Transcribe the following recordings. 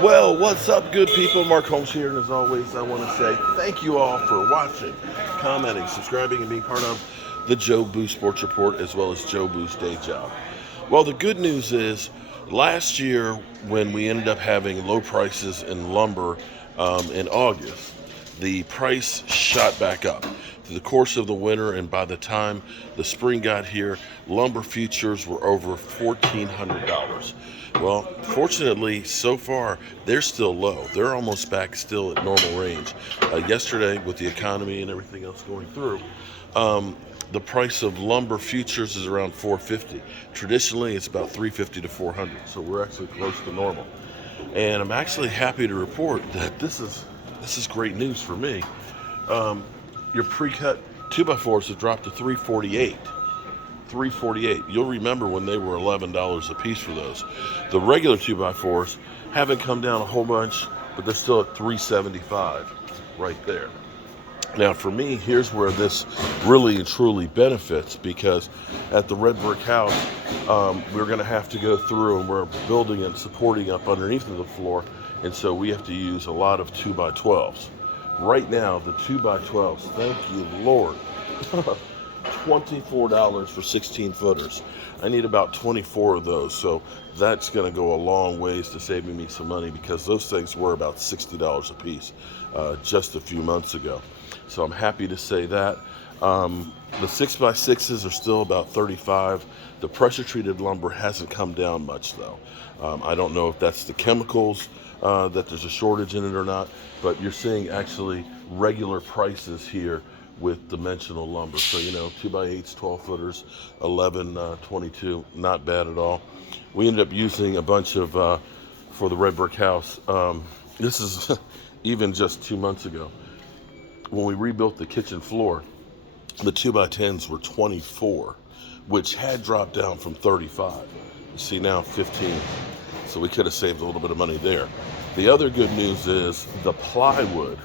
Well, what's up, good people? Mark Holmes here, and as always, I want to say thank you all for watching, commenting, subscribing, and being part of the Joe Boo Sports Report as well as Joe Boo's Day Job. Well, the good news is last year when we ended up having low prices in lumber in August, the price shot back up through the course of the winter, and by the time the spring got here, lumber futures were over $1,400. Well, fortunately, so far they're still low. They're almost back still at normal range. Yesterday, with the economy and everything else going through, um, the price of lumber futures is around 450. Traditionally, it's about 350 to 400, so we're actually close to normal. And I'm actually happy to report that this is great news for me. Um, your pre-cut 2x4s have dropped to 348. 348. You'll remember when they were $11 a piece for those. The regular 2x4s haven't come down a whole bunch, but they're still at 375 right there. Now, for me, here's where this really and truly benefits, because at the red brick house, we're going to have to go through, and we're building and supporting up underneath of the floor, and so we have to use a lot of 2x12s. Right now, the 2x12s, thank you, Lord, $24 for 16 footers. I need about 24 of those, so that's going to go a long ways to saving me some money, because those things were about $60 a piece just a few months ago. So I'm happy to say that. The 6x6s are still about 35. The pressure treated lumber hasn't come down much though. I don't know if that's the chemicals, that there's a shortage in it or not, but you're seeing actually regular prices here with dimensional lumber. So, 2x8s, 12 footers, 11, 22, not bad at all. We ended up using a bunch of, for the red brick house, this is even just 2 months ago, when we rebuilt the kitchen floor, the 2x10s were 24, which had dropped down from 35. You see now 15. So we could have saved a little bit of money there. The other good news is the plywood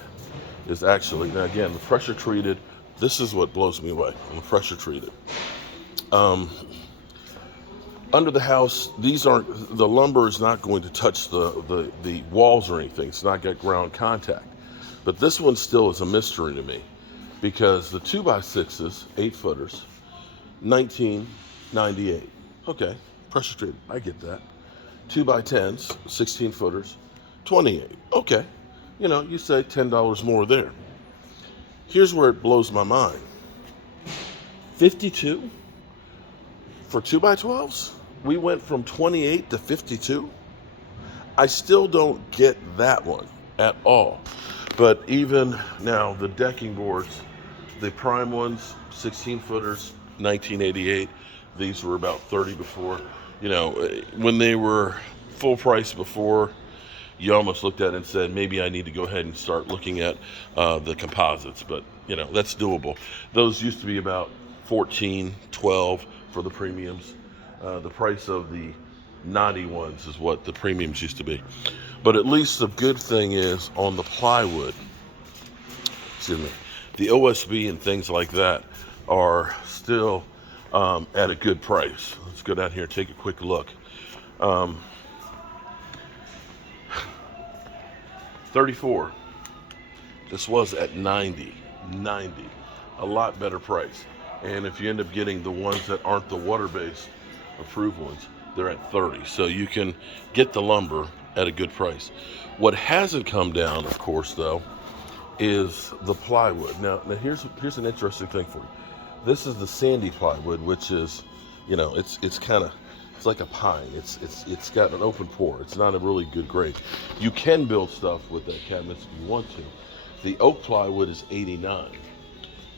is actually, now again, the pressure treated, this is what blows me away, the pressure treated. Under the house, the lumber is not going to touch the walls or anything. It's not got ground contact. But this one still is a mystery to me, because the 2x6s, 8 footers, 1998. Okay, pressure treated, I get that. 2x10s, 16 footers, 28. Okay, you say $10 more there. Here's where it blows my mind. 52 for 2x12s? We went from 28 to 52? I still don't get that one at all. But even now, the decking boards, the prime ones, 16 footers, 1988, these were about 30 before. When they were full price before, you almost looked at it and said, maybe I need to go ahead and start looking at the composites. But, that's doable. Those used to be about 14, 12 for the premiums. The price of the naughty ones is what the premiums used to be. But at least the good thing is on the plywood, excuse me, the OSB and things like that are still at a good price. Let's go down here and take a quick look. 34. This was at 90. A lot better price. And if you end up getting the ones that aren't the water-based approved ones, they're at 30. So you can get the lumber at a good price. What hasn't come down, of course, though, is the plywood. Now here's an interesting thing for you. This is the sandy plywood, which is, it's like a pine. It's got an open pore. It's not a really good grade. You can build stuff with that cabinet if you want to. The oak plywood is 89,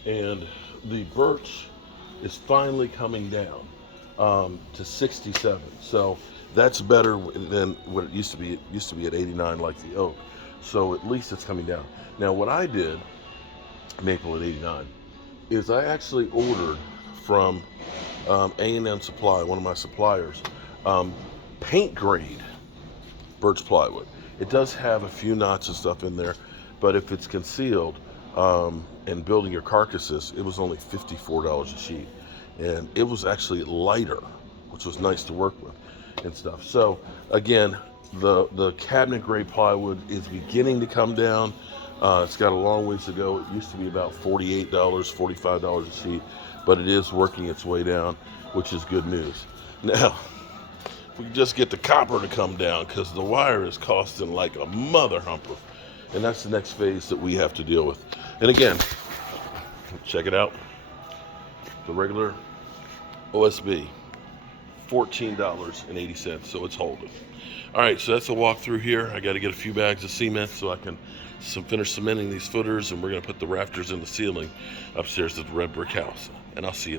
and the birch is finally coming down to 67. So that's better than what it used to be. It used to be at 89 like the oak. So at least it's coming down. Now what I did, maple at 89, is I actually ordered from A&M Supply, one of my suppliers, paint grade birch plywood. It does have a few knots and stuff in there, but if it's concealed and building your carcasses, it was only $54 a sheet. And it was actually lighter, which was nice to work with and stuff. So again, The cabinet grade plywood is beginning to come down. It's got a long ways to go. It used to be about $48, $45 a sheet, but it is working its way down, which is good news. Now, if we can just get the copper to come down, because the wire is costing like a mother humper. And that's the next phase that we have to deal with. And again, check it out. The regular OSB, $14.80, so it's holding. All right, so that's a walkthrough here. I got to get a few bags of cement so I can finish cementing these footers, and we're going to put the rafters in the ceiling upstairs at the red brick house. And I'll see you